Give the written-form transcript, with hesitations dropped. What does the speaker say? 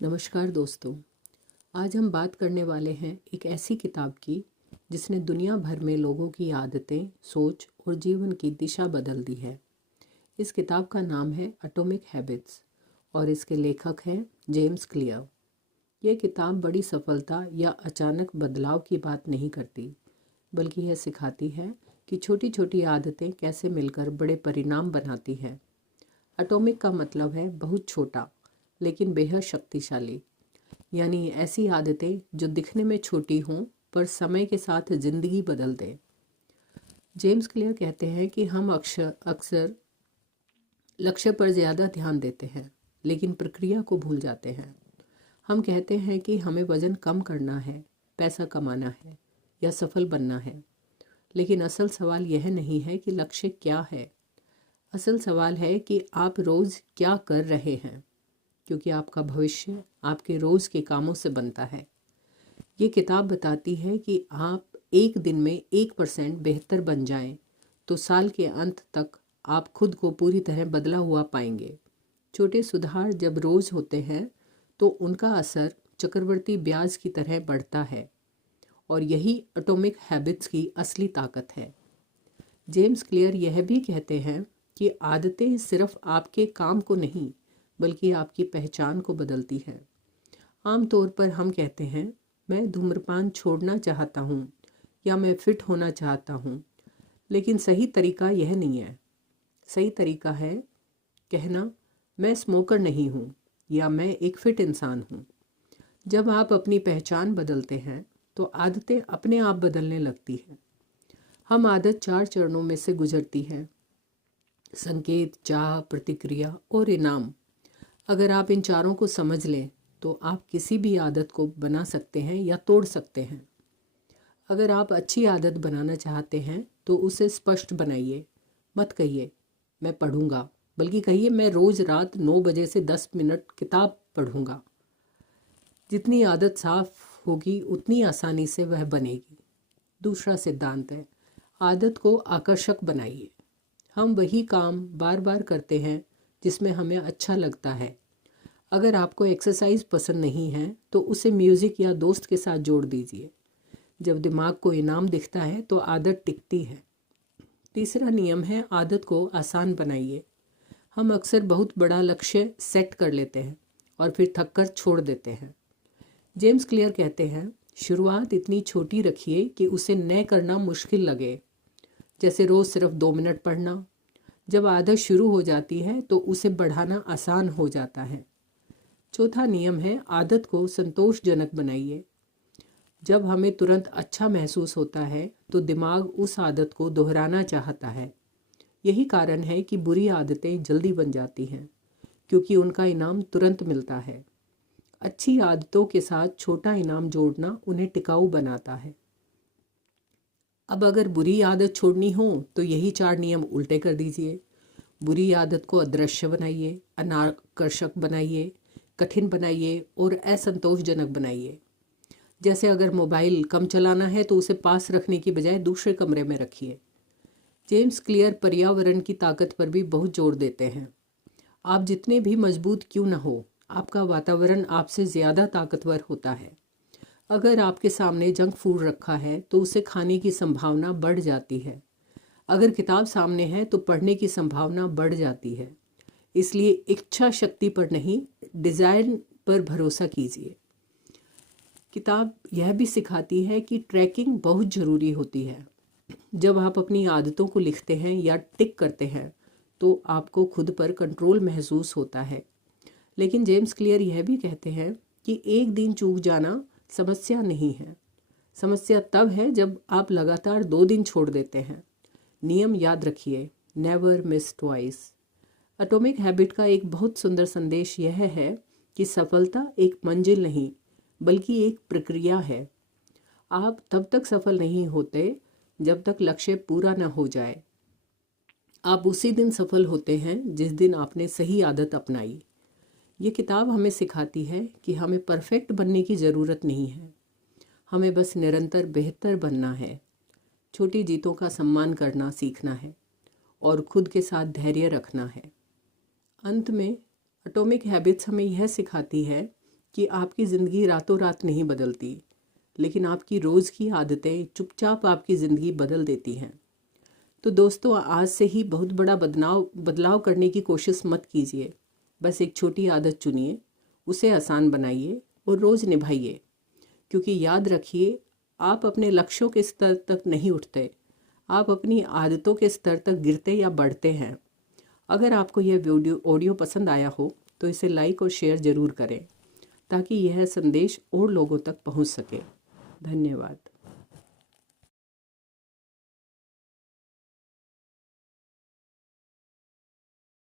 नमस्कार दोस्तों। आज हम बात करने वाले हैं एक ऐसी किताब की जिसने दुनिया भर में लोगों की आदतें, सोच और जीवन की दिशा बदल दी है। इस किताब का नाम है एटॉमिक हैबिट्स और इसके लेखक हैं जेम्स क्लियर। यह किताब बड़ी सफलता या अचानक बदलाव की बात नहीं करती, बल्कि यह सिखाती है कि छोटी छोटी आदतें कैसे मिलकर बड़े परिणाम बनाती हैं। एटॉमिक का मतलब है बहुत छोटा लेकिन बेहद शक्तिशाली, यानी ऐसी आदतें जो दिखने में छोटी हों पर समय के साथ जिंदगी बदल दें। जेम्स क्लियर कहते हैं कि हम अक्सर लक्ष्य पर ज़्यादा ध्यान देते हैं लेकिन प्रक्रिया को भूल जाते हैं। हम कहते हैं कि हमें वज़न कम करना है, पैसा कमाना है या सफल बनना है, लेकिन असल सवाल यह नहीं है कि लक्ष्य क्या है। असल सवाल है कि आप रोज़ क्या कर रहे हैं, क्योंकि आपका भविष्य आपके रोज़ के कामों से बनता है। ये किताब बताती है कि आप एक दिन में 1% बेहतर बन जाएं, तो साल के अंत तक आप खुद को पूरी तरह बदला हुआ पाएंगे। छोटे सुधार जब रोज़ होते हैं तो उनका असर चक्रवर्ती ब्याज की तरह बढ़ता है, और यही एटॉमिक हैबिट्स की असली ताकत है। जेम्स क्लियर यह भी कहते हैं कि आदतें सिर्फ आपके काम को नहीं बल्कि आपकी पहचान को बदलती है। आमतौर पर हम कहते हैं, मैं धूम्रपान छोड़ना चाहता हूँ या मैं फिट होना चाहता हूँ, लेकिन सही तरीका यह नहीं है। सही तरीका है कहना, मैं स्मोकर नहीं हूँ या मैं एक फिट इंसान हूँ। जब आप अपनी पहचान बदलते हैं तो आदतें अपने आप बदलने लगती हैं। हम आदत 4 चरणों में से गुजरती है: संकेत, चाह, प्रतिक्रिया और इनाम। अगर आप इन चारों को समझ लें तो आप किसी भी आदत को बना सकते हैं या तोड़ सकते हैं। अगर आप अच्छी आदत बनाना चाहते हैं तो उसे स्पष्ट बनाइए। मत कहिए मैं पढ़ूंगा, बल्कि कहिए मैं रोज़ रात 9 बजे से 10 मिनट किताब पढ़ूंगा। जितनी आदत साफ होगी उतनी आसानी से वह बनेगी। दूसरा सिद्धांत है, आदत को आकर्षक बनाइए। हम वही काम बार बार करते हैं जिसमें हमें अच्छा लगता है। अगर आपको एक्सरसाइज पसंद नहीं है तो उसे म्यूज़िक या दोस्त के साथ जोड़ दीजिए। जब दिमाग को इनाम दिखता है तो आदत टिकती है। तीसरा नियम है, आदत को आसान बनाइए। हम अक्सर बहुत बड़ा लक्ष्य सेट कर लेते हैं और फिर थक कर छोड़ देते हैं। जेम्स क्लियर कहते हैं, शुरुआत इतनी छोटी रखिए कि उसे न करना मुश्किल लगे, जैसे रोज़ सिर्फ 2 मिनट पढ़ना। जब आदत शुरू हो जाती है तो उसे बढ़ाना आसान हो जाता है। चौथा नियम है, आदत को संतोषजनक बनाइए। जब हमें तुरंत अच्छा महसूस होता है तो दिमाग उस आदत को दोहराना चाहता है। यही कारण है कि बुरी आदतें जल्दी बन जाती हैं, क्योंकि उनका इनाम तुरंत मिलता है। अच्छी आदतों के साथ छोटा इनाम जोड़ना उन्हें टिकाऊ बनाता है। अब अगर बुरी आदत छोड़नी हो तो यही 4 नियम उल्टे कर दीजिए। बुरी आदत को अदृश्य बनाइए, अनाकर्षक बनाइए, कठिन बनाइए और असंतोषजनक बनाइए। जैसे अगर मोबाइल कम चलाना है तो उसे पास रखने की बजाय दूसरे कमरे में रखिए। जेम्स क्लियर पर्यावरण की ताकत पर भी बहुत जोर देते हैं। आप जितने भी मजबूत क्यों न हो, आपका वातावरण आपसे ज़्यादा ताकतवर होता है। अगर आपके सामने जंक फूड रखा है तो उसे खाने की संभावना बढ़ जाती है। अगर किताब सामने है तो पढ़ने की संभावना बढ़ जाती है। इसलिए इच्छा शक्ति पर नहीं, डिज़ाइन पर भरोसा कीजिए। किताब यह भी सिखाती है कि ट्रैकिंग बहुत ज़रूरी होती है। जब आप अपनी आदतों को लिखते हैं या टिक करते हैं तो आपको खुद पर कंट्रोल महसूस होता है। लेकिन जेम्स क्लियर यह भी कहते हैं कि एक दिन चूक जाना समस्या नहीं है। समस्या तब है जब आप लगातार 2 दिन छोड़ देते हैं। नियम याद रखिए, never miss twice. Atomic habit का एक बहुत सुंदर संदेश यह है कि सफलता एक मंजिल नहीं बल्कि एक प्रक्रिया है। आप तब तक सफल नहीं होते जब तक लक्ष्य पूरा न हो जाए। आप उसी दिन सफल होते हैं जिस दिन आपने सही आदत अपनाई। ये किताब हमें सिखाती है कि हमें परफेक्ट बनने की ज़रूरत नहीं है, हमें बस निरंतर बेहतर बनना है। छोटी जीतों का सम्मान करना सीखना है और खुद के साथ धैर्य रखना है। अंत में एटॉमिक हैबिट्स हमें यह सिखाती है कि आपकी ज़िंदगी रातों रात नहीं बदलती, लेकिन आपकी रोज़ की आदतें चुपचाप आपकी ज़िंदगी बदल देती हैं। तो दोस्तों, आज से ही बहुत बड़ा बदलाव करने की कोशिश मत कीजिए। बस एक छोटी आदत चुनिए, उसे आसान बनाइए और रोज़ निभाइए। क्योंकि याद रखिए, आप अपने लक्ष्यों के स्तर तक नहीं उठते, आप अपनी आदतों के स्तर तक गिरते या बढ़ते हैं। अगर आपको यह ऑडियो पसंद आया हो तो इसे लाइक और शेयर ज़रूर करें, ताकि यह संदेश और लोगों तक पहुंच सके। धन्यवाद।